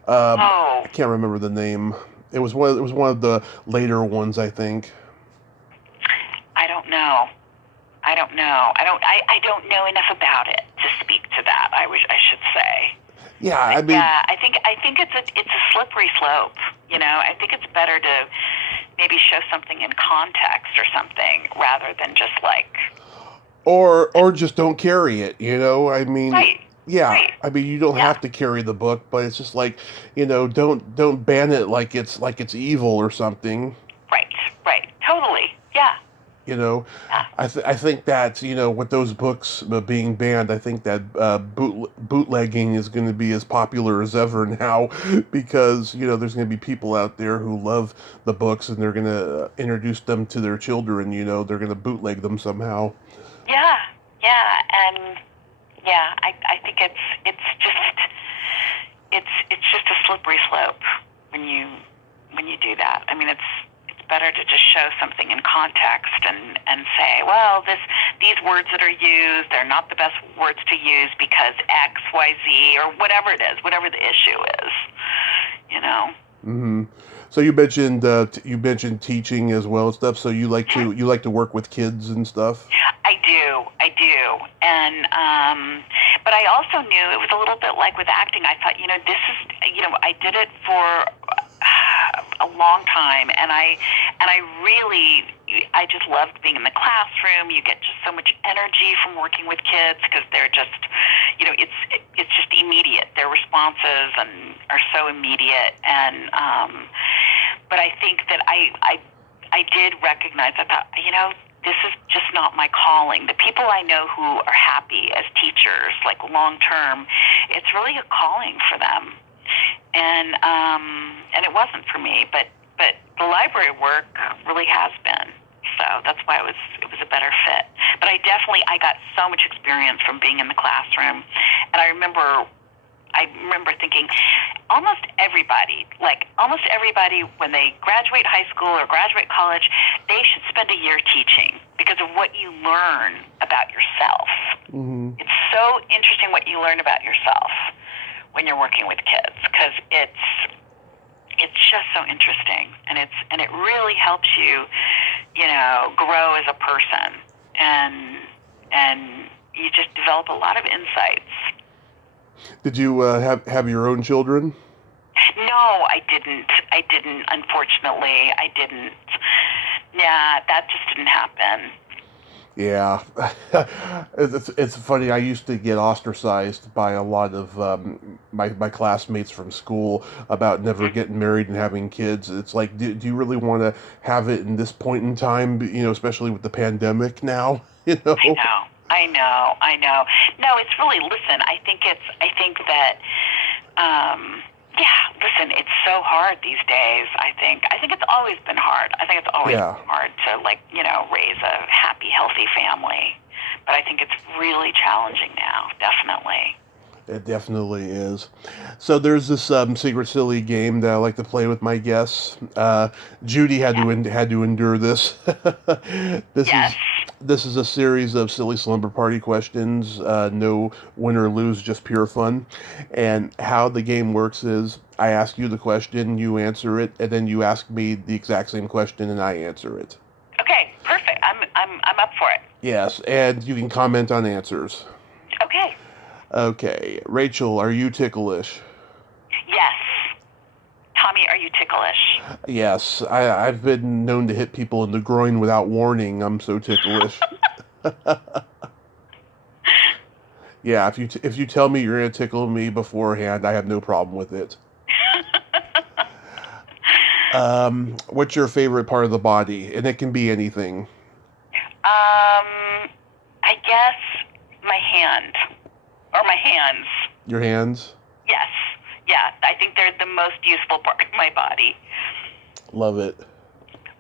I can't remember the name. It was one of the later ones, I think. I don't know. I don't know enough about it to speak to that. I should say. Yeah, I mean. Yeah, I think it's a slippery slope. You know, I think it's better to maybe show something in context or something rather than just like. Or just don't carry it. You know, I mean. Right. Yeah, right. I mean, you don't have to carry the book, but it's just like, you know, don't ban it like it's evil or something. Right, totally, yeah. You know, I think that, you know, with those books being banned, I think that bootlegging is going to be as popular as ever now because, you know, there's going to be people out there who love the books and they're going to introduce them to their children. You know, they're going to bootleg them somehow. Yeah, and. Yeah, I think it's just a slippery slope when you do that. I mean, it's better to just show something in context and say, well, these words that are used, they're not the best words to use because X, Y, Z, or whatever it is, whatever the issue is, you know. Mm-hmm. So you mentioned teaching as well and stuff. So you like to work with kids and stuff. I do, and but I also knew it was a little bit like with acting. I thought, this is, I did it for a long time, and I just loved being in the classroom. You get just so much energy from working with kids because they're just, it's just immediate. Their responses are so immediate, and but I think that I did recognize, I thought, this is just not my calling. The people I know who are happy as teachers, like long term, it's really a calling for them. And it wasn't for me, but the library work really has been. So that's why it was a better fit. But I got so much experience from being in the classroom. And I remember thinking almost everybody, when they graduate high school or graduate college, they should spend a year teaching because of what you learn about yourself. Mm-hmm. It's so interesting what you learn about yourself when you're working with kids, because it's just so interesting, and it really helps you, grow as a person, and you just develop a lot of insights. Did you have your own children? No, I didn't. Unfortunately, I didn't. Yeah, that just didn't happen. Yeah, it's funny. I used to get ostracized by a lot of my classmates from school about never getting married and having kids. It's like, do you really want to have it in this point in time? Especially with the pandemic now. I know. No, it's really, listen, I think that, listen, it's so hard these days, I think it's always been hard. I think it's always been hard to, raise a happy, healthy family. But I think it's really challenging now, definitely. It definitely is. So there's this secret silly game that I like to play with my guests. Judy had to endure this. This is a series of silly slumber party questions. No win or lose, just pure fun. And how the game works is I ask you the question, you answer it, and then you ask me the exact same question, and I answer it. Okay, perfect. I'm up for it. Yes, and you can comment on answers. Okay. Okay, Rachel, are you ticklish? Yes. Tommy, are you ticklish? Yes, I've been known to hit people in the groin without warning. I'm so ticklish. Yeah, if you tell me you're gonna tickle me beforehand, I have no problem with it. What's your favorite part of the body? And it can be anything. I guess my hand. Or my hands. Your hands? Yes. Yeah, I think they're the most useful part of my body. Love it.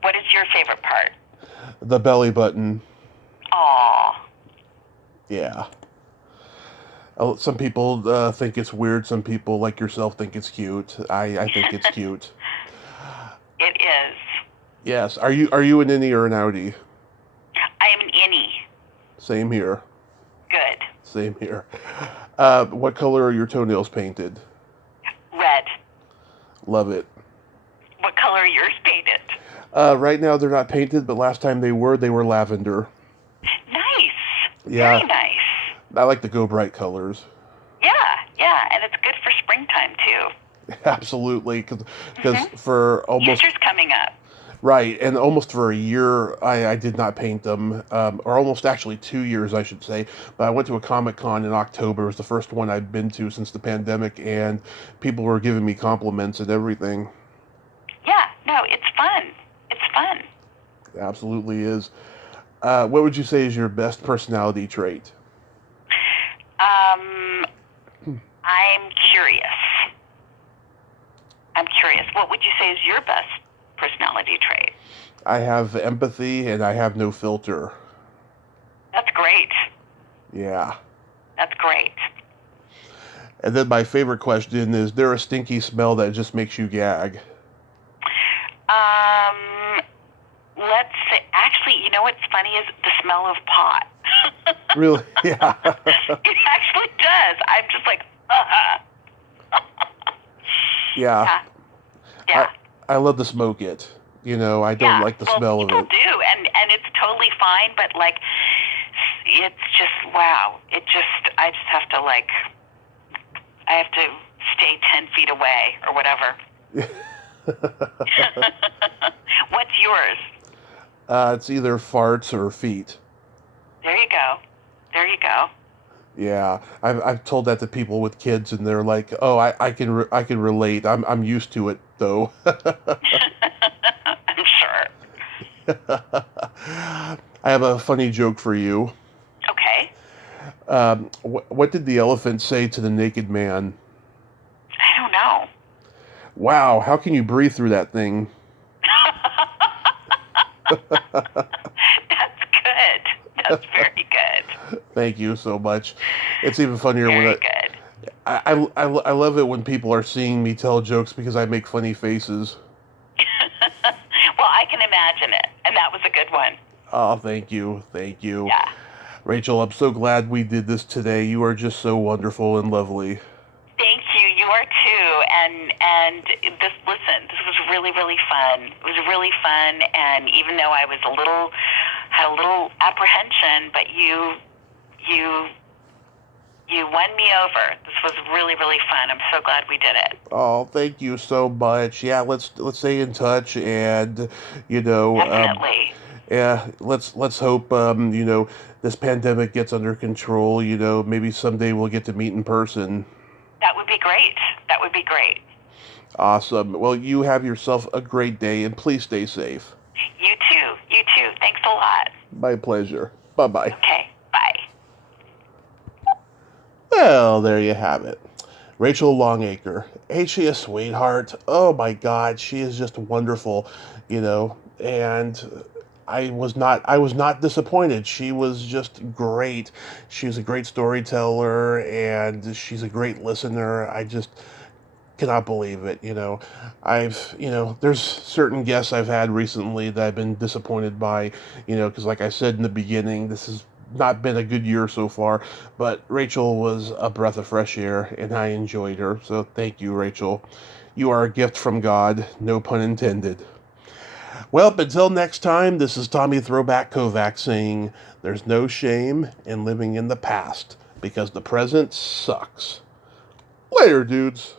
What is your favorite part? The belly button. Aww. Yeah. Some people think it's weird. Some people, like yourself, think it's cute. I think it's cute. It is. Yes. Are you an innie or an outie? I am an innie. Same here. Good. Same here. What color are your toenails painted? Red. Love it. What color are yours painted? Right now they're not painted, but last time they were lavender. Nice. Yeah. Very nice. I like the go bright colors. Yeah, and it's good for springtime too. Absolutely, because for almost Easter's coming up. Right, and almost for a year, I did not paint them, or almost actually 2 years, I should say. But I went to a Comic-Con in October. It was the first one I'd been to since the pandemic, and people were giving me compliments and everything. Yeah, no, it's fun. It's fun. It absolutely is. What would you say is your best personality trait? I'm curious. What would you say is your best personality trait? I have empathy and I have no filter. That's great. Yeah. That's great. And then my favorite question is there a stinky smell that just makes you gag? Let's say, actually, you know what's funny is the smell of pot. Really? Yeah. It actually does. I'm just like, Yeah. Yeah. I love to smoke it. I don't like the smell of it. People do, and it's totally fine, but, like, it's just, wow. I just have to, like, I have to stay 10 feet away or whatever. What's yours? It's either farts or feet. There you go. There you go. Yeah, I've told that to people with kids, and they're like, "Oh, I can relate. I'm used to it, though." I'm sure. I have a funny joke for you. Okay. What did the elephant say to the naked man? I don't know. Wow, how can you breathe through that thing? That's good. That's very good. Thank you so much. It's even funnier Very when good. I love it when people are seeing me tell jokes because I make funny faces. Well, I can imagine it, and that was a good one. Oh, thank you. Thank you. Yeah. Rachel, I'm so glad we did this today. You are just so wonderful and lovely. Thank you. You are too. And this was really, really fun. It was really fun, and even though I was had a little apprehension, but you won me over. This was really, really fun. I'm so glad we did it. Oh, thank you so much. Yeah, let's stay in touch, and Definitely. yeah, let's hope this pandemic gets under control. Maybe someday we'll get to meet in person. That would be great. That would be great. Awesome. Well, you have yourself a great day, and please stay safe. You too. You too. Thanks a lot. My pleasure. Bye-bye. Okay. Bye. Well, there you have it. Rachel Longaker. Ain't she a sweetheart? Oh my God, she is just wonderful, and I was not disappointed. She was just great. She's a great storyteller, and she's a great listener. I just cannot believe it. There's certain guests I've had recently that I've been disappointed by, because like I said in the beginning, this has not been a good year so far, but Rachel was a breath of fresh air, and I enjoyed her. So thank you, Rachel. You are a gift from God, no pun intended. Well, until next time, this is Tommy Throwback Kovac saying, there's no shame in living in the past, because the present sucks. Later, dudes.